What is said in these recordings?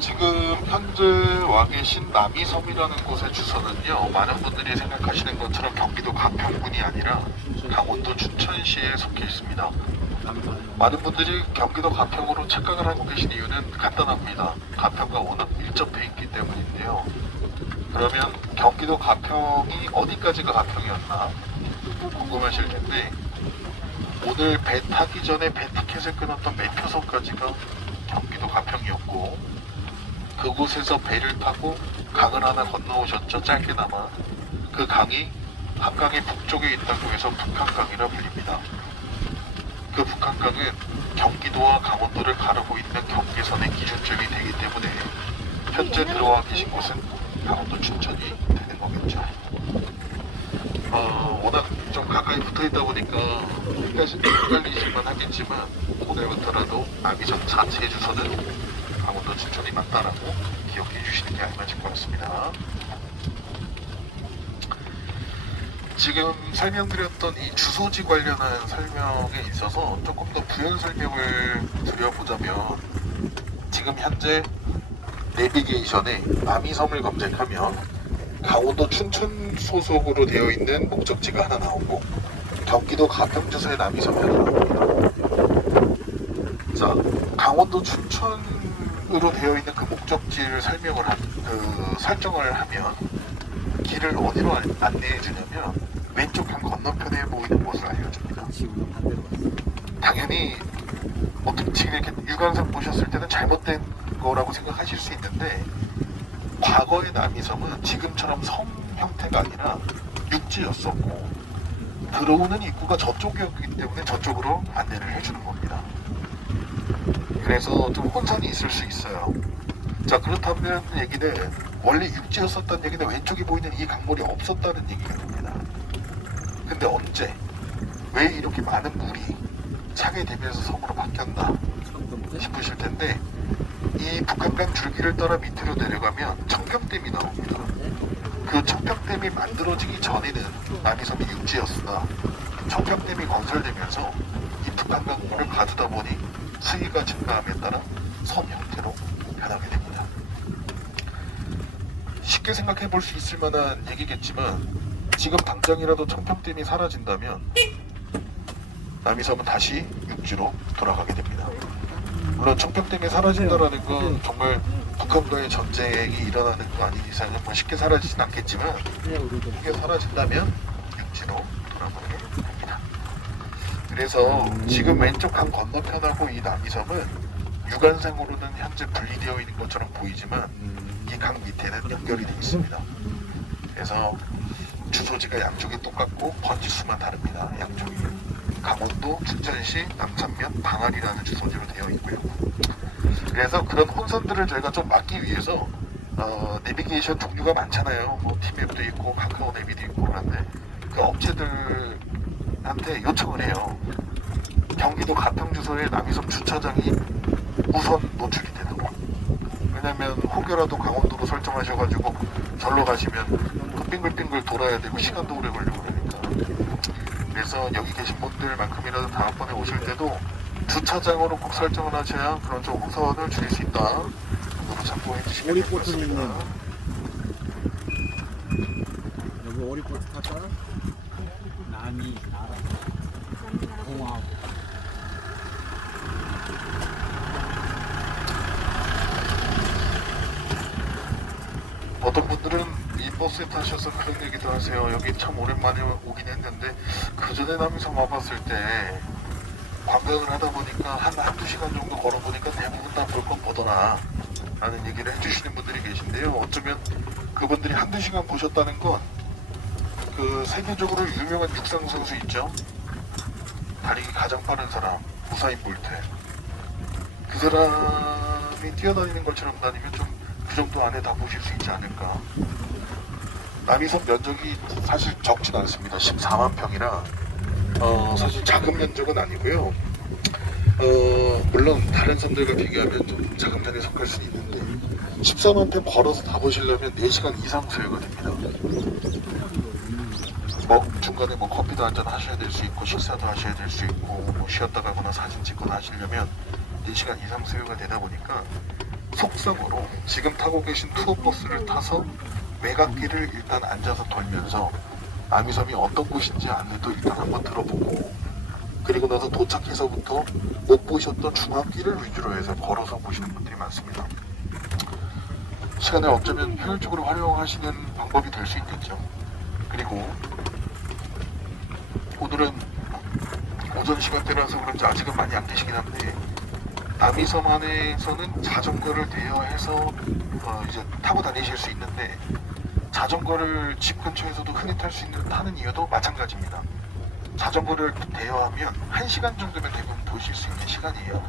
지금 현재 와 계신 남이섬이라는 곳의 주소는요, 많은 분들이 생각하시는 것처럼 경기도 가평군이 아니라 강원도 춘천시에 속해 있습니다. 많은 분들이 경기도 가평으로 착각을 하고 계신 이유는 간단합니다. 가평과 워낙 밀접해 있기 때문인데요. 그러면 경기도 가평이 어디까지가 가평이었나 궁금하실 텐데, 오늘 배 타기 전에 배 티켓을 끊었던 매표소까지가 경기도 가평이었고, 그곳에서 배를 타고 강을 하나 건너오셨죠. 짧게나마. 그 강이 한강의 북쪽에 있다고 해서 북한강이라 불립니다. 그 북한강은 경기도와 강원도를 가르고 있는 경계선의 기준점이 되기 때문에 현재 들어와 계신 곳은 강원도 춘천이 되는 거겠죠. 워낙 좀 가까이 붙어 있다 보니까 헷갈리실만 하겠지만, 오늘부터라도 남이섬 자체 주소는 강원도 춘천이 맞다라고 기억해 주시는 게 알맞을 것 같습니다. 지금 설명드렸던 이 주소지 관련한 설명에 있어서 조금 더 부연 설명을 드려보자면, 지금 현재 내비게이션에 남이섬을 검색하면 강원도 춘천 소속으로 되어 있는 목적지가 하나 나오고, 경기도 가평 주소의 남이섬이 하나 나옵니다. 자, 강원도 춘천으로 되어 있는 그 목적지를 설정을 하면 길을 어디로 안내해 주냐면 왼쪽 강 건너편에 보이는 곳을 알려줍니다. 당연히 지금 이렇게 육안상 보셨을 때는 잘못된 거라고 생각하실 수 있는데, 과거의 남이섬은 지금처럼 섬 형태가 아니라 육지였었고, 들어오는 입구가 저쪽이었기 때문에 저쪽으로 안내를 해주는 겁니다. 그래서 좀 혼선이 있을 수 있어요. 자, 그렇다면 얘기는 원래 육지였었다는 얘기는 왼쪽에 보이는 이 강물이 없었다는 얘기가 됩니다. 근데 언제, 왜 이렇게 많은 물이 차게 되면서 섬으로 바뀌었나 싶으실 텐데, 이 북한강 줄기를 따라 밑으로 내려가면 청평댐이 나옵니다. 그 청평댐이 만들어지기 전에는 남이섬이 육지였으나 청평댐이 건설되면서 이 북한강 물을 가두다 보니 수위가 증가함에 따라 섬 형태로 변하게 됩니다. 쉽게 생각해 볼 수 있을 만한 얘기겠지만, 지금 당장이라도 청평댐이 사라진다면 남이섬은 다시 육지로 돌아가게 됩니다. 물론 청평댐이 사라진다라는 건 정말 북한과의 전쟁이 일어나는 거 아닌 이상은 뭐 쉽게 사라지진 않겠지만, 그게 사라진다면 육지로 돌아가게 됩니다. 그래서 지금 왼쪽 강 건너편하고 이 남이섬은 육안상으로는 현재 분리되어 있는 것처럼 보이지만 이 강 밑에는 연결이 되어 있습니다. 그래서 주소지가 양쪽이 똑같고 번지수만 다릅니다. 양쪽이 강원도 춘천시 남산면 방안이라는 주소지로 되어 있고요. 그래서 그런 혼선들을 저희가 좀 막기 위해서 내비게이션 종류가 많잖아요. 뭐 티맵도 있고 카카오 내비도 있고. 그런데 그 업체들한테 요청을 해요. 경기도 가평 주소에 남이섬 주차장이 우선 노출이 되는 거. 왜냐면 혹여라도 강원도로 설정하셔가지고 절로 가시면 그 빙글빙글 돌아야 되고 시간도 오래 걸리고 그러니까. 그래서 여기 계신 분들만큼이라도 다음번에 오실 때도 주차장으로 꼭 설정을 하셔야 그런 좀 호선을 줄일 수 있다. 그거로 참고해 주시면 될 것 같습니다. 여기 오리포트 타자 남이 나라 공화국. 어떤 분들은 이 버스에 타셔서 그런 얘기도 하세요. 여기 참 오랜만에 오긴 했는데 그 전에 남이섬 와봤을 때 관광을 하다 보니까 한두 시간 정도 걸어보니까 대부분 다 볼 건 보더라 라는 얘기를 해주시는 분들이 계신데요. 어쩌면 그분들이 한두 시간 보셨다는 건 그 세계적으로 유명한 육상 선수 있죠. 달리기 가장 빠른 사람 우사인 볼트. 그 사람이 뛰어다니는 것처럼 다니면 좀 그 정도 안에 다 보실 수 있지 않을까. 남이섬 면적이 사실 적진 않습니다. 14만 평이라 사실 작은 면적은 아니고요. 물론 다른 섬들과 비교하면 좀 자금단에 속할 수는 있는데 14만 편 걸어서 다 보시려면 4시간 이상 소요가 됩니다. 중간에 커피도 한잔 하셔야 될 수 있고 식사도 하셔야 될 수 있고 쉬었다 가거나 사진 찍거나 하시려면 4시간 이상 소요가 되다 보니까 속성으로 지금 타고 계신 투어버스를 타서 외곽길을 일단 앉아서 돌면서 남이섬이 어떤 곳인지 안내도 일단 한번 들어보고 그리고 나서 도착해서부터 못 보셨던 중앙길을 위주로 해서 걸어서 보시는 분들이 많습니다. 시간을 어쩌면 효율적으로 활용하시는 방법이 될 수 있겠죠. 그리고 오늘은 오전 시간대라서 그런지 아직은 많이 안 계시긴 한데 남이섬 안에서는 자전거를 대여해서 이제 타고 다니실 수 있는데 자전거를 집 근처에서도 흔히 탈 수 있는 타는 이유도 마찬가지입니다. 자전거를 대여하면 1시간 정도면 대부분 보실 수 있는 시간이에요.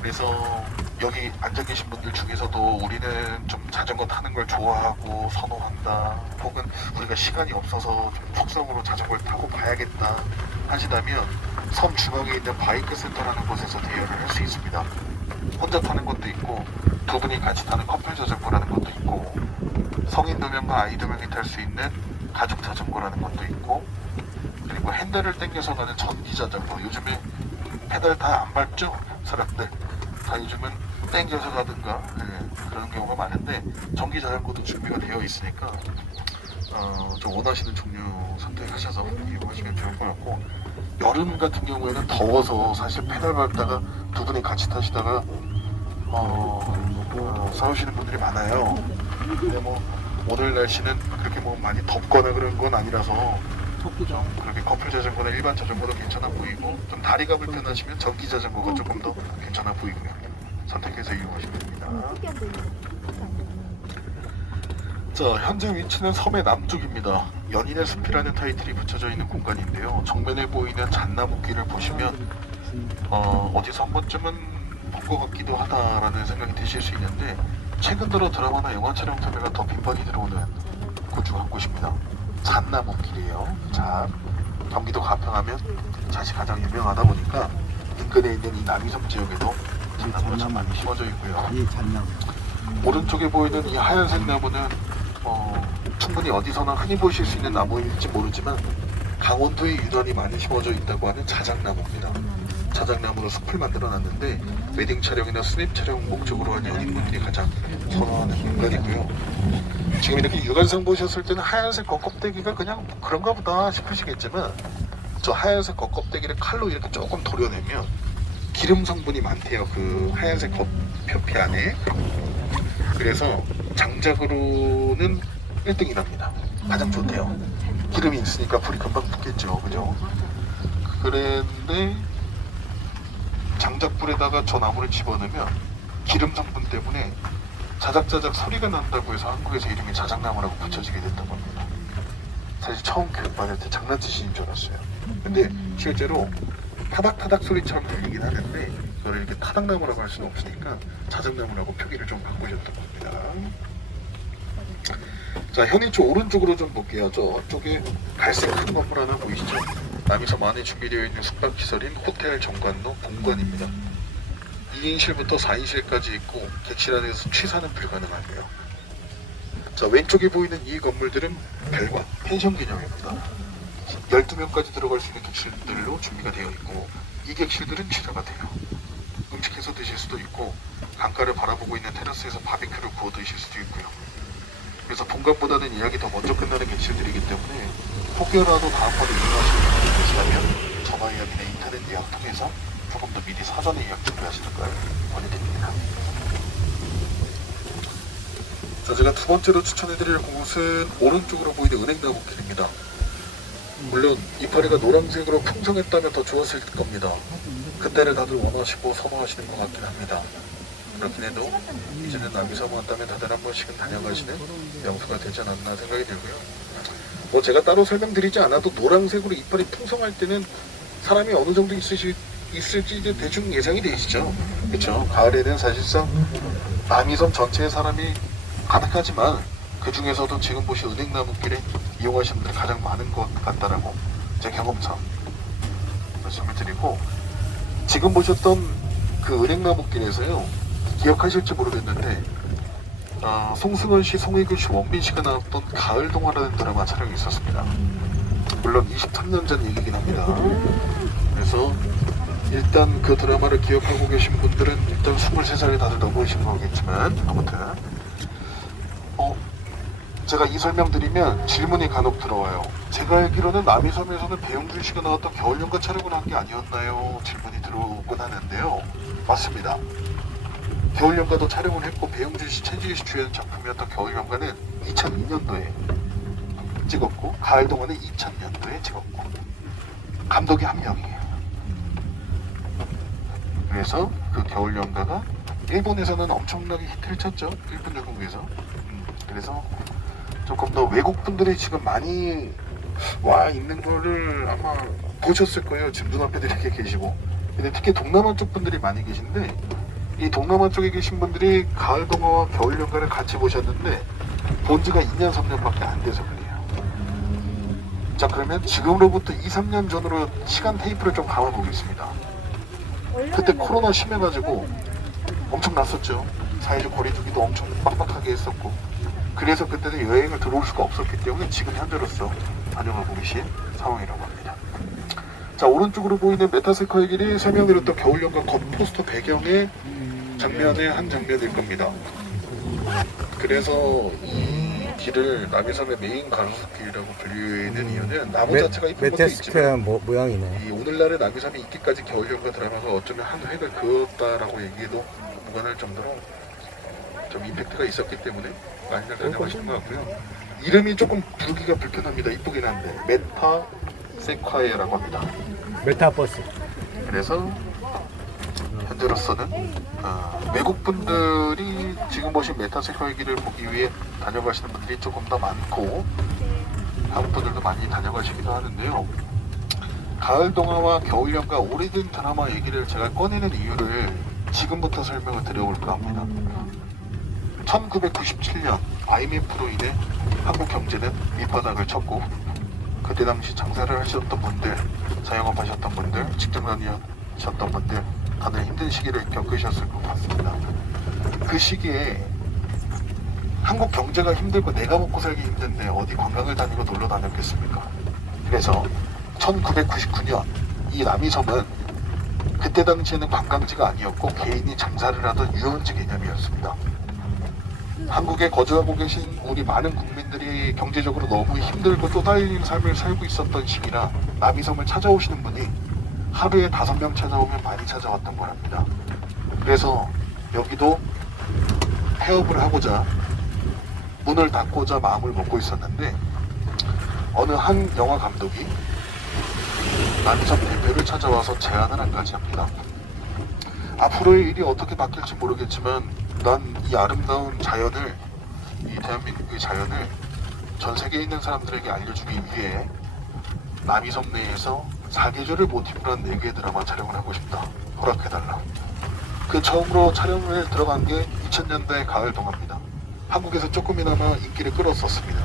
그래서 여기 앉아 계신 분들 중에서도 우리는 좀 자전거 타는 걸 좋아하고 선호한다 혹은 우리가 시간이 없어서 좀 속성으로 자전거를 타고 가야겠다 하시다면 섬 중앙에 있는 바이크 센터라는 곳에서 대여를 할 수 있습니다. 혼자 타는 것도 있고 두 분이 같이 타는 커플 자전거라는 것도 있고 성인 2명과 아이 2명이 탈 수 있는 가족 자전거라는 것도 있고 그리고 핸들을 당겨서 가는 전기 자전거 요즘에 페달 다 안 밟죠? 사람들 다 요즘은 당겨서 가든가 그런 경우가 많은데 전기 자전거도 준비가 되어 있으니까 좀 원하시는 종류 선택하셔서 이용하시면 좋을 것 같고 여름 같은 경우에는 더워서 사실 페달 밟다가 두 분이 같이 타시다가 싸우시는 분들이 많아요. 근데 오늘 날씨는 그렇게 많이 덥거나 그런 건 아니라서 그렇게 커플 자전거나 일반 자전거도 괜찮아 보이고 좀 다리가 불편하시면 전기 자전거가 조금 더 괜찮아 보이고요. 선택해서 이용하시면 됩니다. 자, 현재 위치는 섬의 남쪽입니다. 연인의 숲이라는 타이틀이 붙여져 있는 공간인데요. 정면에 보이는 잣나무길을 보시면 어디서 한 번쯤은 본 것 같기도 하다라는 생각이 드실 수 있는데 최근 들어 드라마나 영화 촬영 섭외가 더 頻繁히 들어오는 곳 중 한 곳입니다. 잣나무길이에요. 경기도 가평하면 잣이 가장 유명하다 보니까 인근에 있는 이 남이섬 지역에도 잣나무가 참 많이 심어져 있고요. 오른쪽에 보이는 이 하얀색 나무는 충분히 어디서나 흔히 보실 수 있는 나무일지 모르지만 강원도에 유난히 많이 심어져 있다고 하는 자작나무입니다. 자작나무로 숲을 만들어 놨는데 웨딩 촬영이나 스냅 촬영 목적으로 한 연인분들이 가장 선호하는 공간이고요. 지금 이렇게 육안상 보셨을 때는 하얀색 겉껍데기가 그냥 그런가 보다 싶으시겠지만 저 하얀색 겉껍데기를 칼로 이렇게 조금 도려내면 기름 성분이 많대요. 그 하얀색 겉표피 안에. 그래서 장작으로는 1등이 납니다. 가장 좋대요. 기름이 있으니까 불이 금방 붙겠죠. 그죠? 그런데 장작불에다가 저 나무를 집어넣으면 기름 성분 때문에 자작자작 소리가 난다고 해서 한국에서 이름이 자작나무라고 붙여지게 됐다고 합니다. 사실 처음 교육받을 때 장난치시는 줄 알았어요. 근데 실제로 타닥타닥 소리처럼 들리긴 하는데 그걸 이렇게 타닥나무라고 할 수는 없으니까 자작나무라고 표기를 좀 바꾸셨다고 합니다. 자, 현이쪽 오른쪽으로 좀 볼게요. 저쪽에 갈색 큰 건물 하나 보이시죠? 남이섬 안에 준비되어 있는 숙박시설인 호텔 정관로 본관입니다. 2인실부터 4인실까지 있고 객실 안에서 취사는 불가능하고요. 자, 왼쪽에 보이는 이 건물들은 별관, 펜션 개념입니다. 12명까지 들어갈 수 있는 객실들로 준비가 되어 있고 이 객실들은 취사가 돼요. 음식해서 드실 수도 있고 강가를 바라보고 있는 테라스에서 바비큐를 구워 드실 수도 있고요. 그래서 본관보다는 예약이 더 먼저 끝나는 객실들이기 때문에 혹여라도 다음번에 이용하시는 분이 계시다면 전화 예약이나 인터넷 예약 통해서 조금 더 미리 사전에 예약 준비하시는 걸 권유드립니다. 자, 제가 두 번째로 추천해드릴 곳은 오른쪽으로 보이는 은행나무길입니다. 물론 이파리가 노란색으로 풍성했다면 더 좋았을 겁니다. 그때를 다들 원하시고 선호하시는 것 같긴 합니다. 그렇긴 해도 이제는 남이섬 왔다면 다들 한 번씩은 다녀가시는 명소가 되지 않았나 생각이 들고요. 제가 따로 설명드리지 않아도 노란색으로 이파리 풍성할 때는 사람이 어느 정도 있을지 대충 예상이 되시죠. 그렇죠. 가을에는 사실상 남이섬 전체의 사람이 가득하지만 그 중에서도 지금 보신 은행나무길에 이용하시는 분들이 가장 많은 것 같다라고 제 경험상 말씀을 드리고 지금 보셨던 그 은행나무길에서요, 기억하실지 모르겠는데 송승헌 씨, 송혜교 씨, 원빈 씨가 나왔던 가을 동화라는 드라마 촬영이 있었습니다. 물론 23년 전 얘기긴 합니다. 그래서 일단 그 드라마를 기억하고 계신 분들은 일단 23살이 다들 넘으신 거겠지만, 아무튼 제가 이 설명드리면 질문이 간혹 들어와요. 제가 알기로는 남이섬에서는 배용준 씨가 나왔던 겨울연가 촬영을 한 게 아니었나요? 질문이 들어오곤 하는데요. 맞습니다. 겨울연가도 촬영을 했고, 배용준 씨, 최지희 씨 주연 작품이었던 겨울연가는 2002년도에 찍었고, 가을 동화는 2000년도에 찍었고, 감독이 한 명이에요. 그래서 그 겨울연가가 일본에서는 엄청나게 히트를 쳤죠. 일본 영국에서. 그래서 조금 더 외국 분들이 지금 많이 와 있는 거를 아마 보셨을 거예요. 지금 눈앞에 이렇게 계시고. 근데 특히 동남아 쪽 분들이 많이 계신데, 이 동남아 쪽에 계신 분들이 가을 동화와 겨울 연가를 같이 보셨는데 본 지가 2년 3년밖에 안 돼서 그래요. 자, 그러면 지금으로부터 2, 3년 전으로 시간 테이프를 좀 감아 보겠습니다. 그때 코로나 심해가지고 엄청 났었죠. 사회적 거리두기도 엄청 빡빡하게 했었고, 그래서 그때는 여행을 들어올 수가 없었기 때문에 지금 현재로서 다녀가고 계신 상황이라고 합니다. 자, 오른쪽으로 보이는 메타세카의 길이 설명드렸던 겨울연가 겉 포스터 배경의 장면의 한 장면일 겁니다. 그래서 이 길을 남이섬의 메인 가로수길이라고 불리는 이유는 나무 자체가 이쁜 것도 있지만 모양이네. 이 오늘날의 남이섬이 있기까지 겨울연가 드라마가 어쩌면 한 획을 그었다라고 얘기해도 무관할 정도로 좀 임팩트가 있었기 때문에 많이들 다녀가시는 것 같고요. 이름이 조금 부르기가 불편합니다. 이쁘긴 한데 메타세콰이어라고 합니다. 메타버스. 그래서 현재로서는 외국 분들이 지금 보신 메타세콰이어 길을 보기 위해 다녀가시는 분들이 조금 더 많고, 한국 분들도 많이 다녀가시기도 하는데요. 가을 동화와 겨울 연가 오래된 드라마 얘기를 제가 꺼내는 이유를 지금부터 설명을 드려볼까 합니다. 1997년 IMF로 인해 한국 경제는 밑바닥을 쳤고, 그때 당시 장사를 하셨던 분들, 자영업 하셨던 분들, 직장 다니셨던 분들 다들 힘든 시기를 겪으셨을 것 같습니다. 그 시기에 한국 경제가 힘들고 내가 먹고 살기 힘든데 어디 관광을 다니고 놀러 다녔겠습니까? 그래서 1999년 이 남이섬은 그때 당시에는 관광지가 아니었고 개인이 장사를 하던 유원지 개념이었습니다. 한국에 거주하고 계신 우리 많은 국민들이 경제적으로 너무 힘들고 쪼달리는 삶을 살고 있었던 시기라 남이섬을 찾아오시는 분이 하루에 5명 찾아오면 많이 찾아왔던 거랍니다. 그래서 여기도 폐업을 하고자 문을 닫고자 마음을 먹고 있었는데, 어느 한 영화 감독이 남이섬 대표를 찾아와서 제안을 한 가지 합니다. 앞으로의 일이 어떻게 바뀔지 모르겠지만 난 이 아름다운 자연을, 이 대한민국의 자연을 전 세계에 있는 사람들에게 알려주기 위해 남이섬 내에서 사계절을 모티브로 한 4개의 드라마 촬영을 하고 싶다. 허락해달라. 그 처음으로 촬영을 들어간 게 2000년대 가을 동화입니다. 한국에서 조금이나마 인기를 끌었었습니다.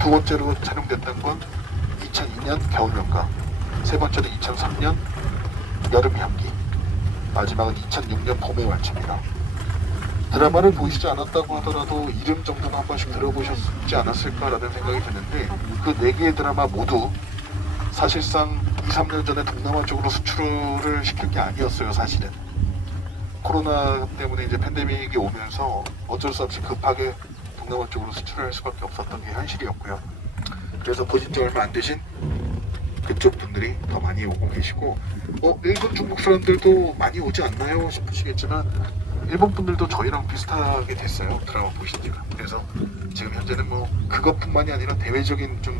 두 번째로 촬영됐던 건 2002년 겨울연가, 세 번째는 2003년 여름 향기, 마지막은 2006년 봄의 왈츠입니다. 드라마를 보시지 않았다고 하더라도 이름 정도는 한 번씩 들어보셨지 않았을까라는 생각이 드는데, 그 4개의 드라마 모두 사실상 2, 3년 전에 동남아 쪽으로 수출을 시킬 게 아니었어요. 사실은 코로나 때문에 이제 팬데믹이 오면서 어쩔 수 없이 급하게 동남아 쪽으로 수출을 할 수밖에 없었던 게 현실이었고요. 그래서 보신 지 얼마 안 되신 그쪽 분들이 더 많이 오고 계시고, 일본, 중국 사람들도 많이 오지 않나요 싶으시겠지만 일본 분들도 저희랑 비슷하게 됐어요. 드라마 보신 지가. 그래서 지금 현재는 뭐 그것뿐만이 아니라 대외적인 좀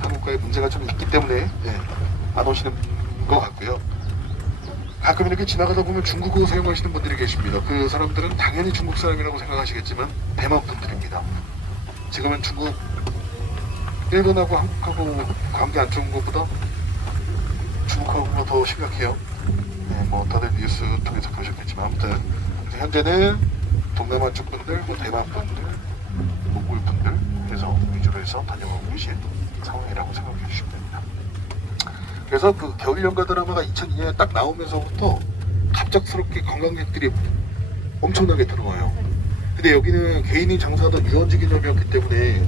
한국과의 문제가 좀 있기 때문에 안 오시는 것 같고요. 가끔 이렇게 지나가다 보면 중국어 사용하시는 분들이 계십니다. 그 사람들은 당연히 중국 사람이라고 생각하시겠지만 대만 분들입니다. 지금은 중국, 일본하고 한국하고 관계 안 좋은 것보다 중국하고가 더 심각해요. 뭐 다들 뉴스 통해서 보셨겠지만, 아무튼 현재는 동남아 쪽 분들, 뭐 대만 분들, 몽골 분들, 그래서 위주로 해서 다녀오고 계신 상황이라고 생각해 주시면 됩니다. 그래서 그 겨울연가 드라마가 2002년에 딱 나오면서부터 갑작스럽게 관광객들이 엄청나게 들어와요. 근데 여기는 개인이 장사하던 유원지 기념이었기 때문에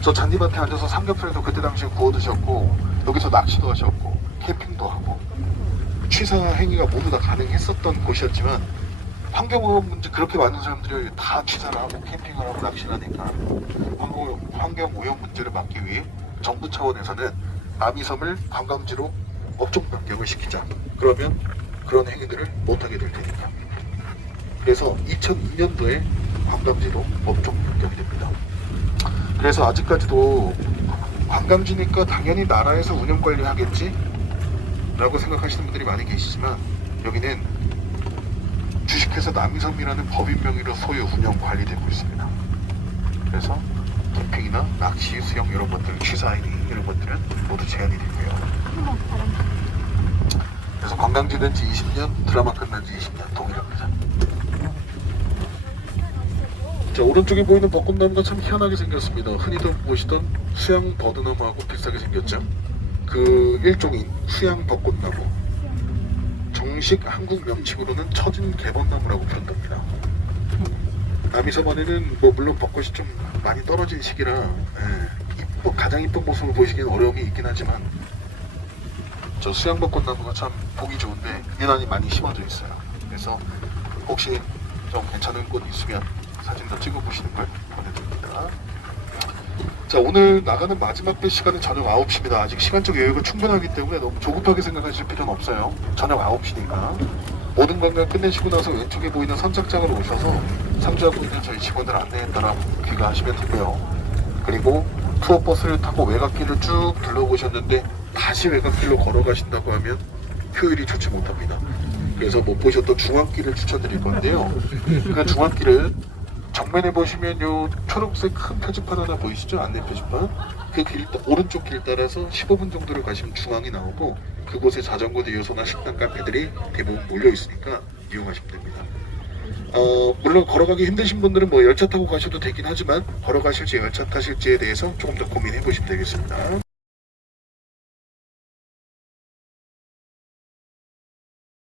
저 잔디밭에 앉아서 삼겹살도 그때 당시에 구워 드셨고, 여기서 낚시도 하셨고 캠핑도 하고 취사 행위가 모두 다 가능했었던 곳이었지만, 환경오염 문제, 그렇게 많은 사람들이 다 취사를 하고 캠핑을 하고 낚시를 하니까 환경오염 문제를 막기 위해 정부 차원에서는 남이섬을 관광지로 업종 변경을 시키자. 그러면 그런 행위들을 못하게 될 테니까. 그래서 2002년도에 관광지로 업종 변경이 됩니다. 그래서 아직까지도 관광지니까 당연히 나라에서 운영 관리하겠지 라고 생각하시는 분들이 많이 계시지만, 여기는 주식회사 남이섬이라는 법인 명의로 소유, 운영, 관리되고 있습니다. 그래서 캠핑이나 낚시, 수영 이런 것들, 취사행위 이런 것들은 모두 제한이 되고요. 그래서 관광지 된 지 20년, 드라마 끝난 지 20년 동일합니다. 자, 오른쪽에 보이는 벚꽃나무가 참 희한하게 생겼습니다. 흔히들 보시던 수양 버드나무하고 비슷하게 생겼죠. 그 일종인 수양 벚꽃나무, 정식 한국 명칭으로는 처진 개번나무라고 표현됩니다. 남이섬 안에는 뭐 물론 벚꽃이 좀 많이 떨어진 시기라 가장 이쁜 모습을 보시기엔 어려움이 있긴 하지만, 저 수양 벚꽃나무가 참 보기 좋은데 유난히 많이 심어져 있어요. 그래서 혹시 좀 괜찮은 곳 있으면 사진도 찍어보시는 걸 권해드립니다. 자, 오늘 나가는 마지막 배 시간은 저녁 9시입니다. 아직 시간적 여유가 충분하기 때문에 너무 조급하게 생각하실 필요는 없어요. 저녁 9시니까 모든 관광 끝내시고 나서 왼쪽에 보이는 선착장으로 오셔서 상주하고 있는 저희 직원들 안내에 따라 귀가하시면 되고요. 그리고 투어버스를 타고 외곽길을 쭉 둘러보셨는데 다시 외곽길로 걸어가신다고 하면 효율이 좋지 못합니다. 그래서 못 보셨던 중앙길을 추천드릴 건데요. 그 중앙길은 정면에 보시면 요 초록색 큰 표지판 하나 보이시죠? 안내 표지판. 그 길, 오른쪽 길 따라서 15분 정도를 가시면 중앙이 나오고, 그곳에 자전거 대여소나 식당, 카페들이 대부분 몰려 있으니까 이용하시면 됩니다. 물론 걸어가기 힘드신 분들은 뭐 열차 타고 가셔도 되긴 하지만, 걸어가실지 열차 타실지에 대해서 조금 더 고민해 보시면 되겠습니다.